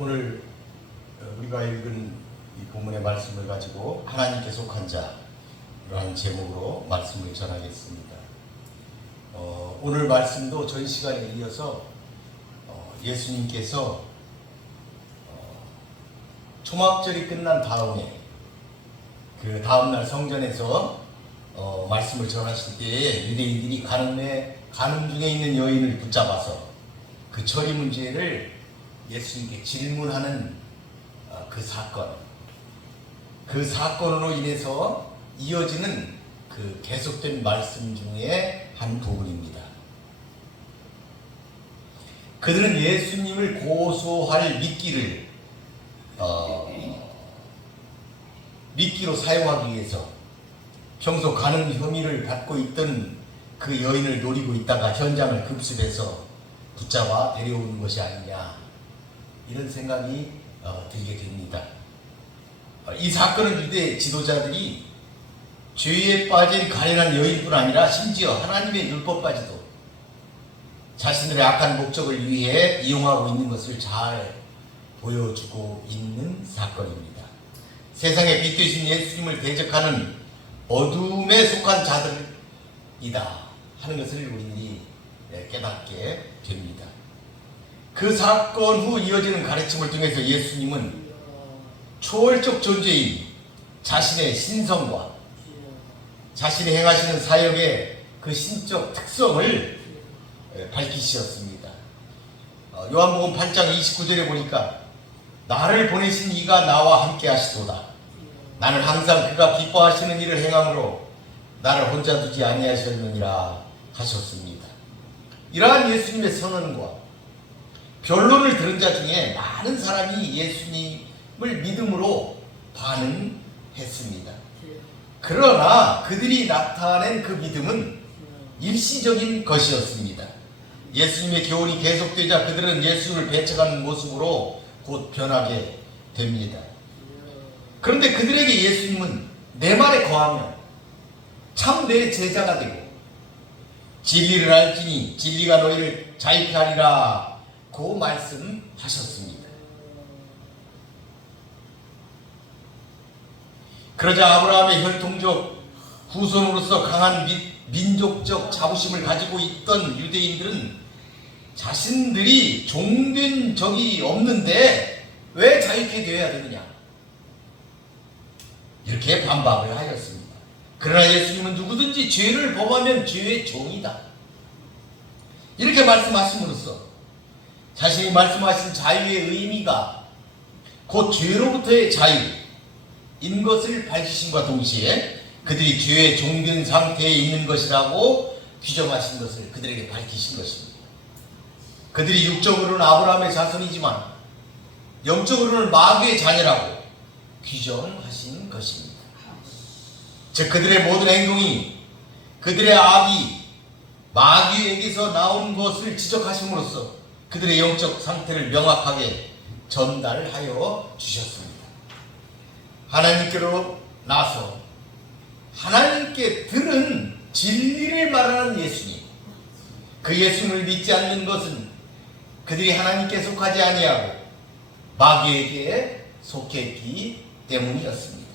오늘 우리가 읽은 이 본문의 말씀을 가지고 하나님께 속한 자라는 제목으로 말씀을 전하겠습니다. 오늘 말씀도 전 시간에 이어서 예수님께서 초막절이 끝난 다음에 그 다음날 성전에서 말씀을 전하실 때에 유대인들이 가늠 중에 있는 여인을 붙잡아서 그 처리 문제를 예수님께 질문하는 그 사건으로 인해서 이어지는 그 계속된 말씀 중에 한 부분입니다. 그들은 예수님을 고소할 미끼로 사용하기 위해서 평소 가늠 혐의를 받고 있던 그 여인을 노리고 있다가 현장을 급습해서 붙잡아 데려오는 것이 아니냐, 이런 생각이 들게 됩니다. 이 사건은 유대 지도자들이 죄에 빠진 가련한 여인뿐 아니라 심지어 하나님의 율법까지도 자신들의 악한 목적을 위해 이용하고 있는 것을 잘 보여주고 있는 사건입니다. 세상의 빛 되신 예수님을 대적하는 어둠에 속한 자들이다 하는 것을 우리들이 깨닫게 됩니다. 그 사건 후 이어지는 가르침을 통해서 예수님은 초월적 존재인 자신의 신성과 자신이 행하시는 사역의 그 신적 특성을 밝히셨습니다. 요한복음 8장 29절에 보니까 나를 보내신 이가 나와 함께 하시도다. 나는 항상 그가 기뻐하시는 일을 행함으로 나를 혼자 두지 아니하셨느니라 하셨습니다. 이러한 예수님의 선언과 변론을 들은 자 중에 많은 사람이 예수님을 믿음으로 반응했습니다. 그러나 그들이 나타낸 그 믿음은 일시적인 것이었습니다. 예수님의 교훈이 계속되자 그들은 예수를 배척하는 모습으로 곧 변하게 됩니다. 그런데 그들에게 예수님은 내 말에 거하면 참 내 제자가 되고 진리를 알지니 진리가 너희를 자유케 하리라 고 말씀하셨습니다. 그러자 아브라함의 혈통적 후손으로서 강한 민족적 자부심을 가지고 있던 유대인들은 자신들이 종된 적이 없는데 왜 자유케 되어야 되느냐, 이렇게 반박을 하였습니다. 그러나 예수님은 누구든지 죄를 범하면 죄의 종이다, 이렇게 말씀하심으로써 자신이 말씀하신 자유의 의미가 곧 죄로부터의 자유인 것을 밝히심과 동시에 그들이 죄의 종된 상태에 있는 것이라고 규정하신 것을 그들에게 밝히신 것입니다. 그들이 육적으로는 아브라함의 자손이지만 영적으로는 마귀의 자녀라고 규정하신 것입니다. 즉 그들의 모든 행동이 그들의 악이 마귀에게서 나온 것을 지적하심으로써 그들의 영적 상태를 명확하게 전달하여 주셨습니다. 하나님께로 나서 하나님께 들은 진리를 말하는 예수님, 그 예수님을 믿지 않는 것은 그들이 하나님께 속하지 아니하고 마귀에게 속했기 때문이었습니다.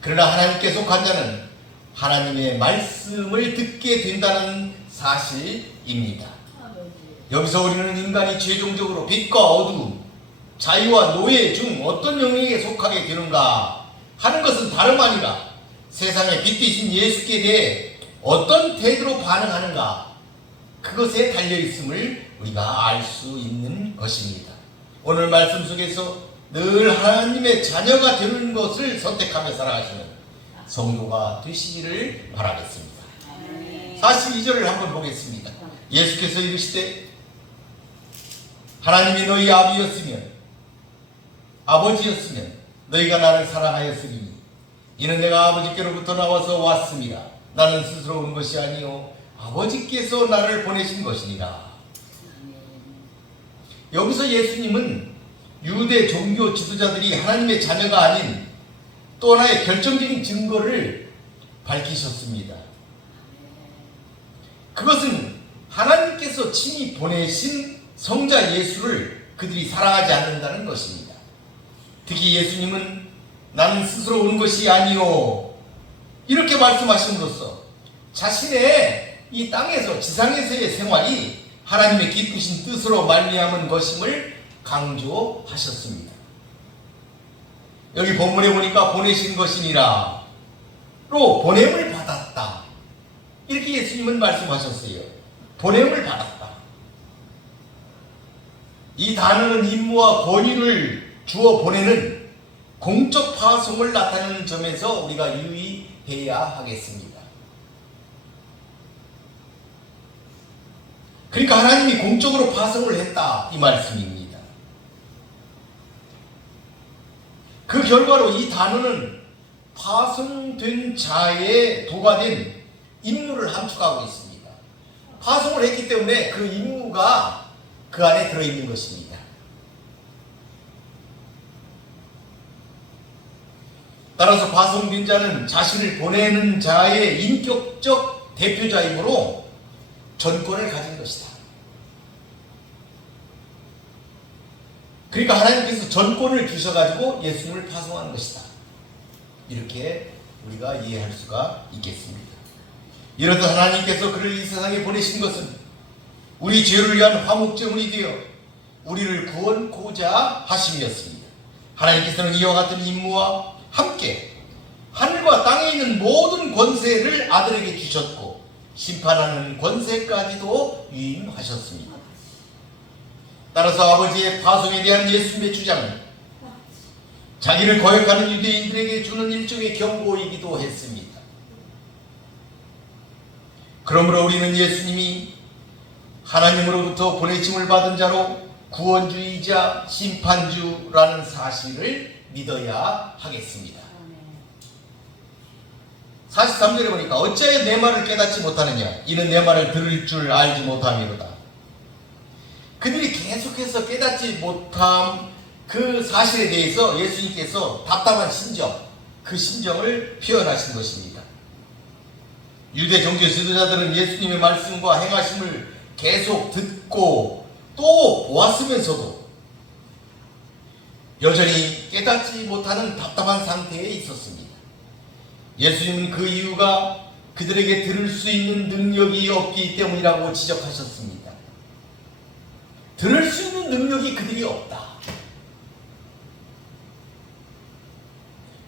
그러나 하나님께 속한 자는 하나님의 말씀을 듣게 된다는 사실입니다. 여기서 우리는 인간이 최종적으로 빛과 어두움, 자유와 노예 중 어떤 영역에 속하게 되는가 하는 것은 다름 아니라 세상에 빛 되신 예수께 대해 어떤 태도로 반응하는가, 그것에 달려있음을 우리가 알 수 있는 것입니다. 오늘 말씀 속에서 늘 하나님의 자녀가 되는 것을 선택하며 살아가시는 성도가 되시기를 바라겠습니다. 42절을 한번 보겠습니다. 예수께서 이르시되 하나님이 너희 아버지였으면 너희가 나를 사랑하였으리니 이는 내가 아버지께로부터 나와서 왔습니다. 나는 스스로 온 것이 아니요 아버지께서 나를 보내신 것이니라. 여기서 예수님은 유대 종교 지도자들이 하나님의 자녀가 아닌 또 하나의 결정적인 증거를 밝히셨습니다. 그것은 하나님께서 친히 보내신 성자 예수를 그들이 사랑하지 않는다는 것입니다. 특히 예수님은 나는 스스로 온 것이 아니요 이렇게 말씀하심으로써 자신의 이 땅에서 지상에서의 생활이 하나님의 기쁘신 뜻으로 말미암은 것임을 강조하셨습니다. 여기 본문에 보니까 보내신 것이니라 로 보냄을 받았다 이렇게 예수님은 말씀하셨어요. 보냄을 받았다. 이 단어는 임무와 권위를 주어 보내는 공적 파송을 나타내는 점에서 우리가 유의해야 하겠습니다. 그러니까 하나님이 공적으로 파송을 했다 이 말씀입니다. 그 결과로 이 단어는 파송된 자에 부과된 임무를 함축하고 있습니다. 파송을 했기 때문에 그 임무가 그 안에 들어있는 것입니다. 따라서 파송된 자는 자신을 보내는 자의 인격적 대표자이므로 전권을 가진 것이다. 그러니까 하나님께서 전권을 주셔가지고 예수님을 파송한 것이다. 이렇게 우리가 이해할 수가 있겠습니다. 이렇듯 하나님께서 그를 이 세상에 보내신 것은 우리 죄를 위한 화목제물이 되어 우리를 구원코자 하심이었습니다. 하나님께서는 이와 같은 임무와 함께 하늘과 땅에 있는 모든 권세를 아들에게 주셨고 심판하는 권세까지도 위임하셨습니다. 따라서 아버지의 파송에 대한 예수님의 주장은 자기를 거역하는 유대인들에게 주는 일종의 경고이기도 했습니다. 그러므로 우리는 예수님이 하나님으로부터 보내심을 받은 자로 구원주이자 심판주라는 사실을 믿어야 하겠습니다. 43절에 보니까 어찌하여 내 말을 깨닫지 못하느냐 이는 내 말을 들을 줄 알지 못함이로다. 그들이 계속해서 깨닫지 못함 그 사실에 대해서 예수님께서 답답한 심정, 그 심정을 표현하신 것입니다. 유대 종교 지도자들은 예수님의 말씀과 행하심을 계속 듣고 또 보았으면서도 여전히 깨닫지 못하는 답답한 상태에 있었습니다. 예수님은 그 이유가 그들에게 들을 수 있는 능력이 없기 때문이라고 지적하셨습니다. 들을 수 있는 능력이 그들이 없다.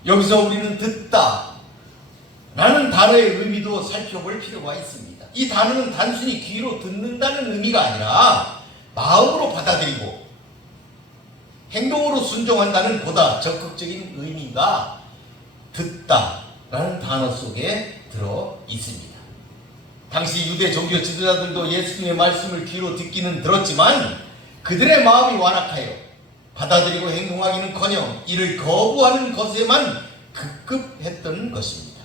여기서 우리는 듣다 라는 단어의 의미도 살펴볼 필요가 있습니다. 이 단어는 단순히 귀로 듣는다는 의미가 아니라 마음으로 받아들이고 행동으로 순종한다는 보다 적극적인 의미가 듣다 라는 단어 속에 들어 있습니다. 당시 유대 종교 지도자들도 예수님의 말씀을 귀로 듣기는 들었지만 그들의 마음이 완악하여 받아들이고 행동하기는커녕 이를 거부하는 것에만 급급했던 것입니다.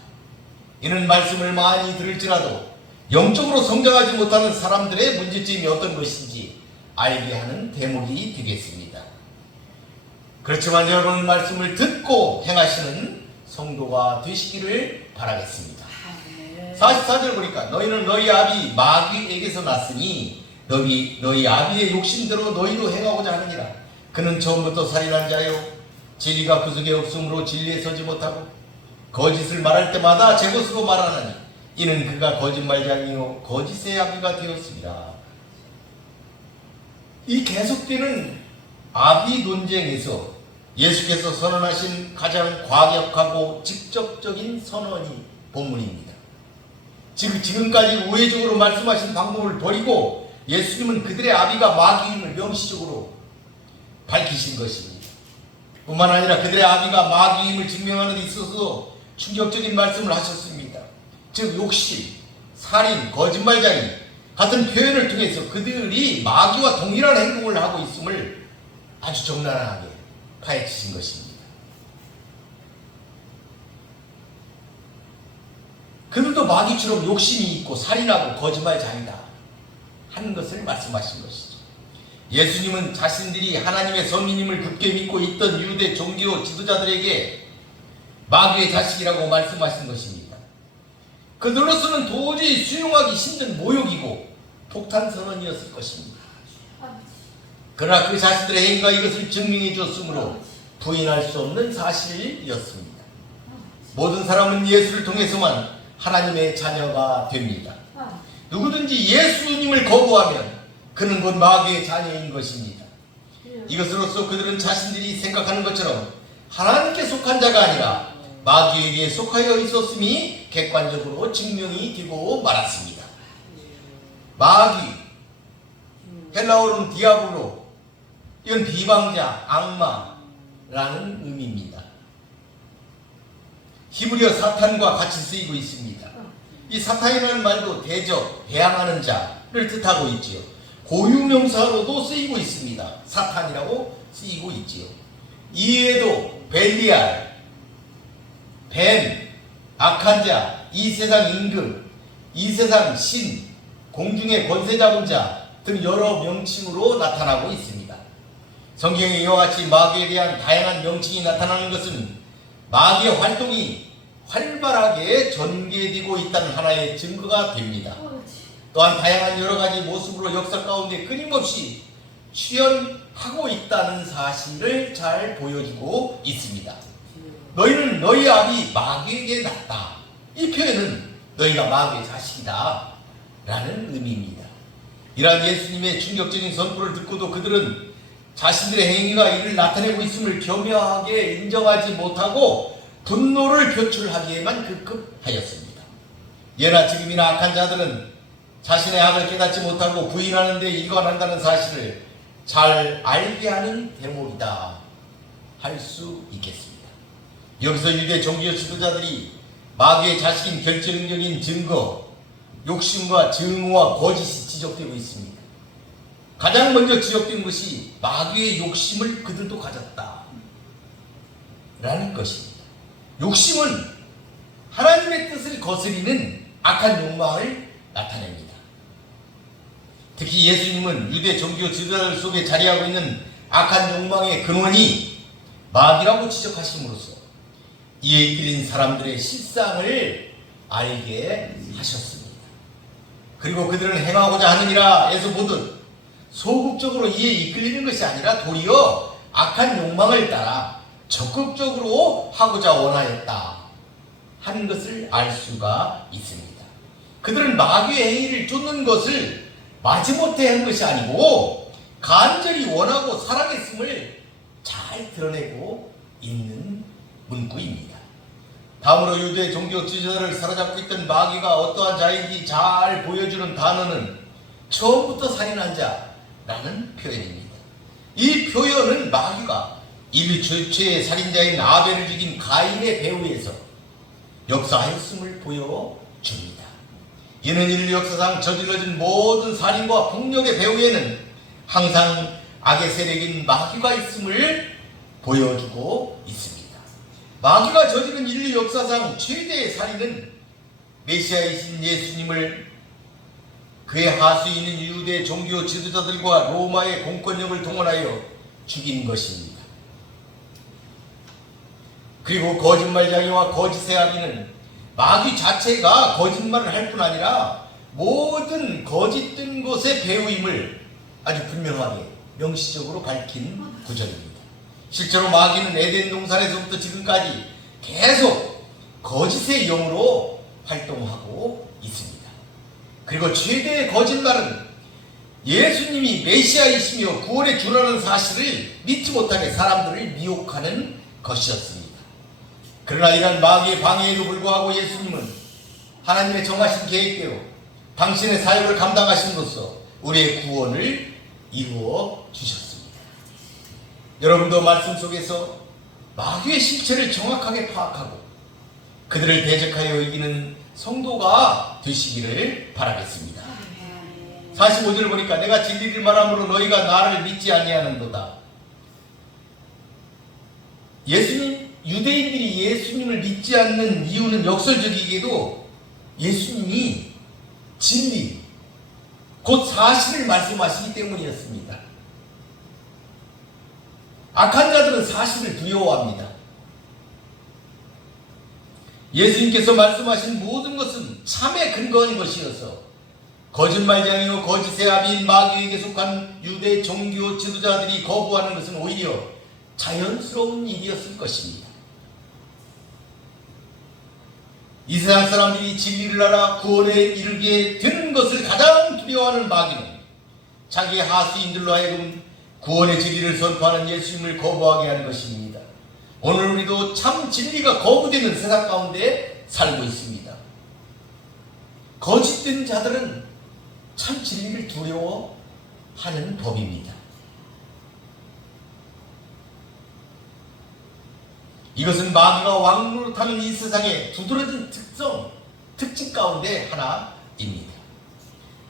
이는 말씀을 많이 들을지라도 영적으로 성장하지 못하는 사람들의 문제점이 어떤 것인지 알게 하는 대목이 되겠습니다. 그렇지만 여러분 말씀을 듣고 행하시는 성도가 되시기를 바라겠습니다. 44절 보니까 너희는 너희 아비 마귀에게서 났으니 너희 아비의 욕심대로 너희도 행하고자 하느니라. 그는 처음부터 살인한 자요 진리가 그 속에 없으므로 진리에 서지 못하고 거짓을 말할 때마다 제 것으로 말하나니 이는 그가 거짓말장이요 거짓의 아비가 되었습니다. 이 계속되는 아비 논쟁에서 예수께서 선언하신 가장 과격하고 직접적인 선언이 본문입니다. 지금까지 우회적으로 말씀하신 방법을 버리고 예수님은 그들의 아비가 마귀임을 명시적으로 밝히신 것입니다. 뿐만 아니라 그들의 아비가 마귀임을 증명하는 데 있어서 충격적인 말씀을 하셨습니다. 즉 욕심, 살인, 거짓말장이 같은 표현을 통해서 그들이 마귀와 동일한 행동을 하고 있음을 아주 적나라하게 파헤치신 것입니다. 그들도 마귀처럼 욕심이 있고 살인하고 거짓말장이다 하는 것을 말씀하신 것이죠. 예수님은 자신들이 하나님의 선민임을 굳게 믿고 있던 유대 종교 지도자들에게 마귀의 자식이라고 말씀하신 것입니다. 그들로서는 도저히 수용하기 힘든 모욕이고 폭탄 선언이었을 것입니다. 그러나 그 자신들의 행위가 이것을 증명해 주었으므로 부인할 수 없는 사실이었습니다. 모든 사람은 예수를 통해서만 하나님의 자녀가 됩니다. 누구든지 예수님을 거부하면 그는 곧 마귀의 자녀인 것입니다. 이것으로써 그들은 자신들이 생각하는 것처럼 하나님께 속한 자가 아니라 마귀에게 속하여 있었음이 객관적으로 증명이 되고 말았습니다. 마귀, 헬라어로는 디아블로, 이건 비방자, 악마라는 의미입니다. 히브리어 사탄과 같이 쓰이고 있습니다. 이 사탄이라는 말도 대적, 대항하는 자를 뜻하고 있지요. 고유명사로도 쓰이고 있습니다. 사탄이라고 쓰이고 있지요. 이에도 벨리알, 뱀, 악한 자, 이 세상 임금, 이 세상 신, 공중의 권세 잡은 자 등 여러 명칭으로 나타나고 있습니다. 성경에 이와 같이 마귀에 대한 다양한 명칭이 나타나는 것은 마귀의 활동이 활발하게 전개되고 있다는 하나의 증거가 됩니다. 또한 다양한 여러 가지 모습으로 역사 가운데 끊임없이 출현하고 있다는 사실을 잘 보여주고 있습니다. 너희는 너희 아비 마귀에게 났다. 이 표현은 너희가 마귀의 자식이다 라는 의미입니다. 이러한 예수님의 충격적인 선포를 듣고도 그들은 자신들의 행위가 이를 나타내고 있음을 겸허하게 인정하지 못하고 분노를 표출하기에만 급급하였습니다. 예나 지금이나 악한 자들은 자신의 악을 깨닫지 못하고 부인하는 데 일관한다는 사실을 잘 알게 하는 대목이다 할 수 있겠습니다. 여기서 유대 종교 지도자들이 마귀의 자식인 결정적인 증거, 욕심과 증오와 거짓이 지적되고 있습니다. 가장 먼저 지적된 것이 마귀의 욕심을 그들도 가졌다 라는 것입니다. 욕심은 하나님의 뜻을 거스리는 악한 욕망을 나타냅니다. 특히 예수님은 유대 종교 지도자들 속에 자리하고 있는 악한 욕망의 근원이 마귀라고 지적하심으로써 이에 이끌린 사람들의 실상을 알게 하셨습니다. 그리고 그들은 행하고자 하느니라 에서 보듯 소극적으로 이에 이끌리는 것이 아니라 도리어 악한 욕망을 따라 적극적으로 하고자 원하였다 하는 것을 알 수가 있습니다. 그들은 마귀의 행위를 쫓는 것을 마지못해 한 것이 아니고 간절히 원하고 살아냈음을 잘 드러내고 있는 문구입니다. 다음으로 유대 종교 지도자를 사로잡고 있던 마귀가 어떠한 자인지 잘 보여주는 단어는 처음부터 살인한 자라는 표현입니다. 이 표현은 마귀가 인류 최초의 살인자인 아벨을 죽인 가인의 배후에서 역사하였음을 보여줍니다. 이는 인류 역사상 저질러진 모든 살인과 폭력의 배후에는 항상 악의 세력인 마귀가 있음을 보여주고 있습니다. 마귀가 저지른 인류 역사상 최대의 살인은 메시아이신 예수님을 그의 하수에 있는 유대 종교 지도자들과 로마의 공권력을 동원하여 죽인 것입니다. 그리고 거짓말장애와 거짓의 아비는 마귀 자체가 거짓말을 할 뿐 아니라 모든 거짓된 것의 배후임을 아주 분명하게 명시적으로 밝힌 구절입니다. 실제로 마귀는 에덴 동산에서부터 지금까지 계속 거짓의 영으로 활동하고 있습니다. 그리고 최대의 거짓말은 예수님이 메시아이시며 구원의 주라는 사실을 믿지 못하게 사람들을 미혹하는 것이었습니다. 그러나 이런 마귀의 방해에도 불구하고 예수님은 하나님의 정하신 계획대로 당신의 사역을 감당하심으로써 우리의 구원을 이루어 주셨습니다. 여러분도 말씀 속에서 마귀의 실체를 정확하게 파악하고 그들을 대적하여 이기는 성도가 되시기를 바라겠습니다. 45절을 보니까 내가 진리를 말함으로 너희가 나를 믿지 아니하는도다. 유대인들이 예수님을 믿지 않는 이유는 역설적이게도 예수님이 진리, 곧 사실을 말씀하시기 때문이었습니다. 악한 자들은 사실을 두려워합니다. 예수님께서 말씀하신 모든 것은 참에 근거한 것이어서 거짓말쟁이요 거짓의 아비인 마귀에게 속한 유대 종교 지도자들이 거부하는 것은 오히려 자연스러운 일이었을 것입니다. 이 세상 사람들이 진리를 알아 구원에 이르게 되는 것을 가장 두려워하는 마귀는 자기의 하수인들로 하여금 구원의 진리를 선포하는 예수님을 거부하게 하는 것입니다. 오늘 우리도 참 진리가 거부되는 세상 가운데 살고 있습니다. 거짓된 자들은 참 진리를 두려워하는 법입니다. 이것은 마귀가 왕노릇하는 이 세상의 두드러진 특징 가운데 하나입니다.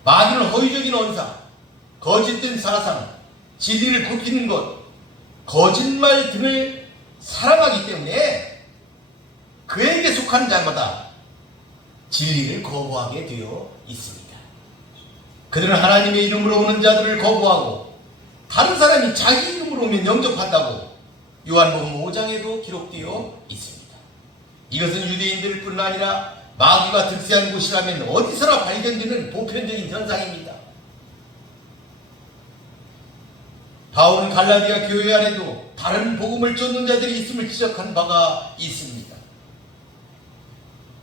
마귀는 허위적인 언사, 거짓된 사상, 진리를 굽히는 것, 거짓말 등을 사랑하기 때문에 그에게 속한 자마다 진리를 거부하게 되어 있습니다. 그들은 하나님의 이름으로 오는 자들을 거부하고 다른 사람이 자기 이름으로 오면 영접한다고 요한복음 5장에도 기록되어 있습니다. 이것은 유대인들 뿐 아니라 마귀가 득세한 곳이라면 어디서나 발견되는 보편적인 현상입니다. 바울은 갈라디아 교회 안에도 다른 복음을 쫓는 자들이 있음을 지적한 바가 있습니다.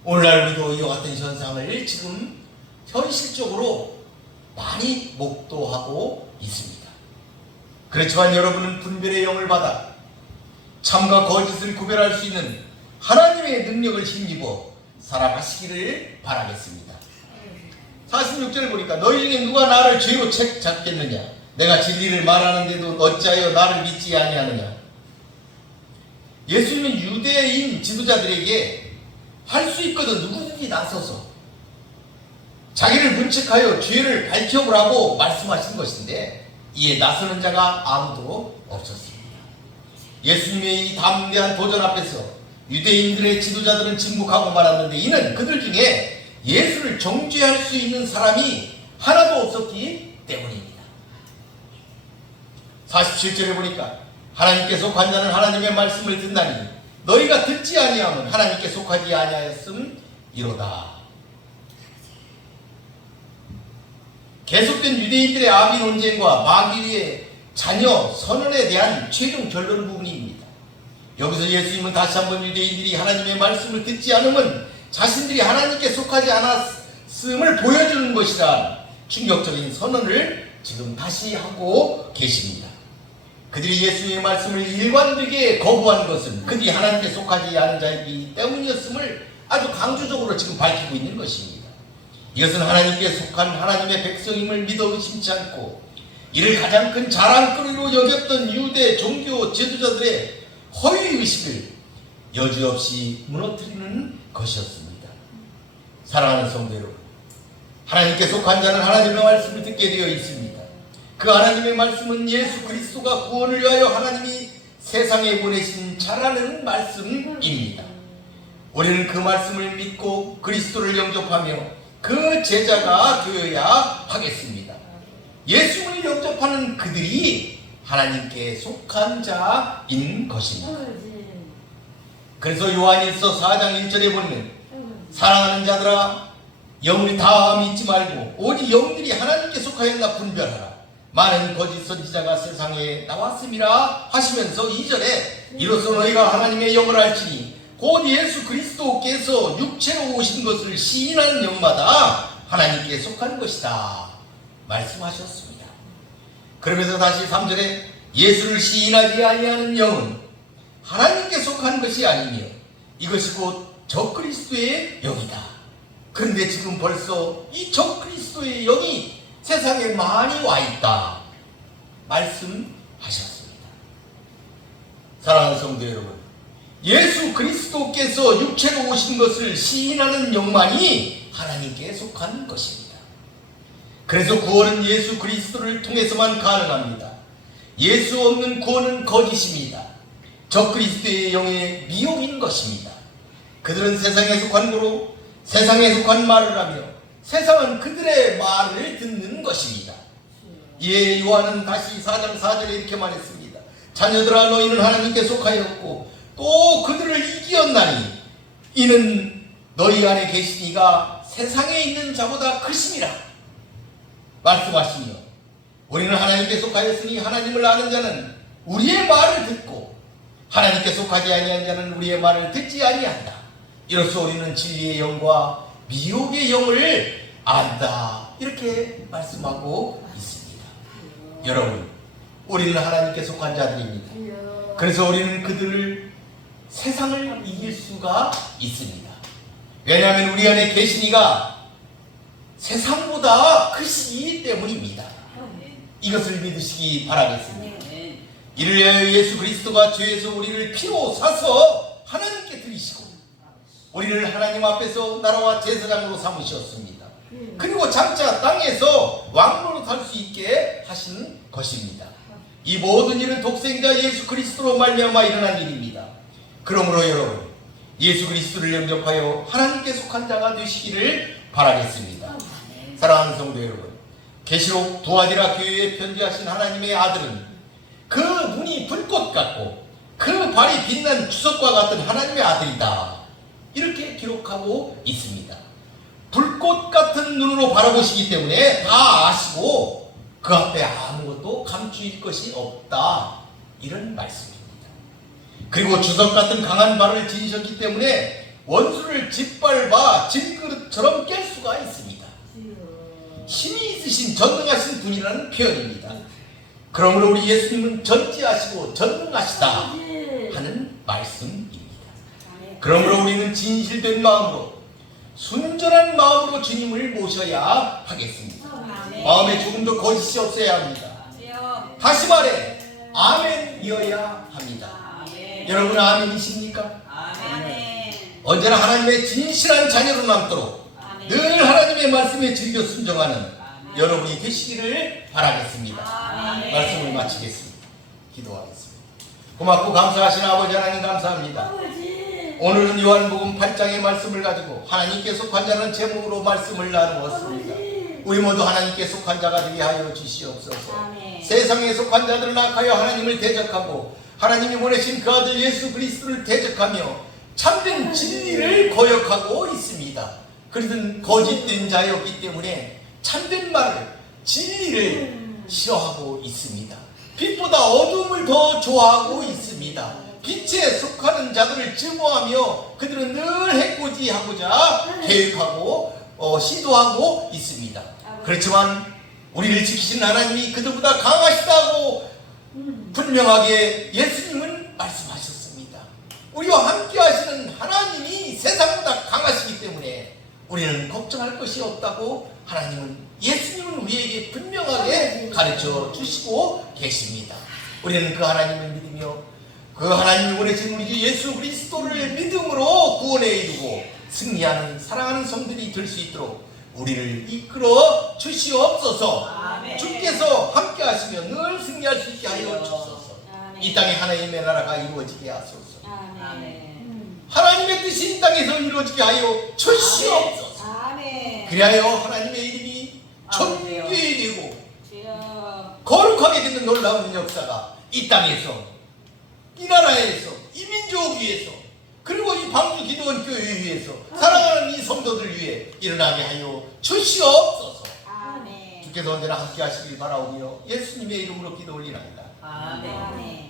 오늘날 우리도 이와 같은 현상을 지금 현실적으로 많이 목도하고 있습니다. 그렇지만 여러분은 분별의 영을 받아 참과 거짓을 구별할 수 있는 하나님의 능력을 힘입어 살아가시기를 바라겠습니다. 46절을 보니까 너희 중에 누가 나를 죄로 책 잡겠느냐? 내가 진리를 말하는데도 어찌하여 나를 믿지 아니하느냐? 예수님은 유대인 지도자들에게 할 수 있거든 누구든지 나서서 자기를 문책하여 죄를 밝혀보라고 말씀하신 것인데 이에 나서는 자가 아무도 없었습니다. 예수님의 이 담대한 도전 앞에서 유대인들의 지도자들은 침묵하고 말았는데 이는 그들 중에 예수를 정죄할 수 있는 사람이 하나도 없었기 때문입니다. 47절에 보니까 하나님께 속한 자는 하나님의 말씀을 듣나니 너희가 듣지 아니하면 하나님께 속하지 아니하였음이로다. 계속된 유대인들의 아비 논쟁과 마귀의 자녀 선언에 대한 최종 결론 부분입니다. 여기서 예수님은 다시 한번 유대인들이 하나님의 말씀을 듣지 않으면 자신들이 하나님께 속하지 않았음을 보여주는 것이라 충격적인 선언을 지금 다시 하고 계십니다. 그들이 예수님의 말씀을 일관되게 거부한 것은 그들이 하나님께 속하지 않은 자이기 때문이었음을 아주 강조적으로 지금 밝히고 있는 것입니다. 이것은 하나님께 속한 하나님의 백성임을 믿어 의심치 않고 이를 가장 큰 자랑거리로 여겼던 유대 종교 지도자들의 허위의식을 여지없이 무너뜨리는 것이었습니다. 사랑하는 성도 여러분, 하나님께 속한 자는 하나님의 말씀을 듣게 되어 있습니다. 그 하나님의 말씀은 예수 그리스도가 구원을 위하여 하나님이 세상에 보내신 자라는 말씀입니다. 우리는 그 말씀을 믿고 그리스도를 영접하며 그 제자가 되어야 하겠습니다. 예수를 영접하는 그들이 하나님께 속한 자인 것입니다. 그래서 요한일서 4장 1절에 보면 사랑하는 자들아 영을 다 믿지 말고 오직 영들이 하나님께 속하였나 분별하라. 많은 거짓 선지자가 세상에 나왔음이라 하시면서 2절에 이로써 너희가 하나님의 영을 알지니 곧 예수 그리스도께서 육체로 오신 것을 시인하는 영마다 하나님께 속한 것이다 말씀하셨습니다. 그러면서 다시 3절에 예수를 시인하지 아니하는 영은 하나님께 속한 것이 아니며 이것이 곧 적그리스도의 영이다. 그런데 지금 벌써 이 적그리스도의 영이 세상에 많이 와 있다 말씀하셨습니다. 사랑하는 성도 여러분, 예수 그리스도께서 육체로 오신 것을 시인하는 영만이 하나님께 속한 것입니다. 그래서 구원은 예수 그리스도를 통해서만 가능합니다. 예수 없는 구원은 거짓입니다. 적그리스도의 영의 미혹인 것입니다. 그들은 세상에 속한 거로 세상에 속한 말을 하며 세상은 그들의 말을 듣는 것입니다. 이에 요한은 다시 4장 4절에 이렇게 말했습니다. 자녀들아 너희는 하나님께 속하였고 또 그들을 이기었나니 이는 너희 안에 계신 이가 세상에 있는 자보다 크심이라. 말씀하시며 우리는 하나님께 속하였으니 하나님을 아는 자는 우리의 말을 듣고 하나님께 속하지 아니한 자는 우리의 말을 듣지 아니한다. 이로써 우리는 진리의 영과 미혹의 영을 안다. 이렇게 말씀하고 있습니다. 여러분, 우리는 하나님께 속한 자들입니다. 그래서 우리는 그들을 세상을 이길 수가 있습니다. 왜냐하면 우리 안에 계신 이가 세상보다 크시기 때문입니다. 이것을 믿으시기 바라겠습니다. 이를 위하여 예수 그리스도가 죄에서 우리를 피로 사서 하나님께 드리시고 우리를 하나님 앞에서 나라와 제사장으로 삼으셨습니다. 그리고 장차 땅에서 왕으로 살 수 있게 하신 것입니다. 이 모든 일은 독생자 예수 그리스도로 말미암아 일어난 일입니다. 그러므로 여러분, 예수 그리스도를 영접하여 하나님께 속한 자가 되시기를 바라겠습니다. 사랑하는 성도 여러분, 계시록 두아디라 교회에 편지하신 하나님의 아들은 그 눈이 불꽃 같고 그 발이 빛난 주석과 같은 하나님의 아들이다. 이렇게 기록하고 있습니다. 불꽃 같은 눈으로 바라보시기 때문에 다 아시고 그 앞에 아무것도 감추일 것이 없다. 이런 말씀입니다. 그리고 주석 같은 강한 발을 지니셨기 때문에 원수를 짓밟아 질그릇처럼 깰 수가 있습니다. 힘이 있으신 전능하신 분이라는 표현입니다. 그러므로 우리 예수님은 전지하시고 전능하시다 하는 말씀입니다. 그러므로 우리는 진실된 마음으로 순전한 마음으로 주님을 모셔야 하겠습니다. 마음에 조금도 거짓이 없어야 합니다. 다시 말해 아멘이어야 합니다. 여러분 아멘이십니까? 언제나 하나님의 진실한 자녀로 남도록 늘 하나님의 말씀에 즐겨 순종하는 여러분이 되시기를 바라겠습니다. 말씀을 마치겠습니다. 기도하겠습니다. 고맙고 감사하신 아버지 하나님 감사합니다. 오늘은 요한복음 8장의 말씀을 가지고 하나님께 속한 자는 제목으로 말씀을 나누었습니다. 우리 모두 하나님께 속한 자가 되게 하여 주시옵소서. 세상에 속한 자들은 악하여 하나님을 대적하고 하나님이 보내신 그 아들 예수 그리스도를 대적하며 참된 진리를 거역하고 있습니다. 그들은 거짓된 자였기 때문에 참된 말을 진리를 싫어하고 있습니다. 빛보다 어둠을 더 좋아하고 있습니다. 빛에 속하는 자들을 증오하며 그들은 늘 해코지하고자 계획하고 시도하고 있습니다. 그렇지만 우리를 지키신 하나님이 그들보다 강하시다고 분명하게 예수님은 말씀하셨습니다. 우리와 함께 하시는 하나님이 세상보다 강하시기 때문에 우리는 걱정할 것이 없다고 하나님은 예수님은 우리에게 분명하게 가르쳐 주시고 계십니다. 우리는 그 하나님을 믿으며 그 하나님이 보내신 우리 주 예수 그리스도를 믿음으로 구원에 이르고 승리하는 사랑하는 성들이 될 수 있도록 우리를 이끌어 주시옵소서. 주께서 함께 하시며 늘 승리할 수 있게 하여 주소서. 이 땅에 하나님의 나라가 이루어지게 하소서. 하나님의 뜻이 이 땅에서 이루어지게 하여 주시옵소서. 그리하여 하나님의 이름이 존귀되고 거룩하게 되는 놀라운 역사가 이 땅에서 이 나라에서 이 민족 위에서 그리고 이 방주 기도원 교회 위에서 사랑하는 이 성도들 위해 일어나게 하여 주시옵소서. 주께서 언제나 함께 하시길 바라오며 예수님의 이름으로 기도 올리나이다. 아멘.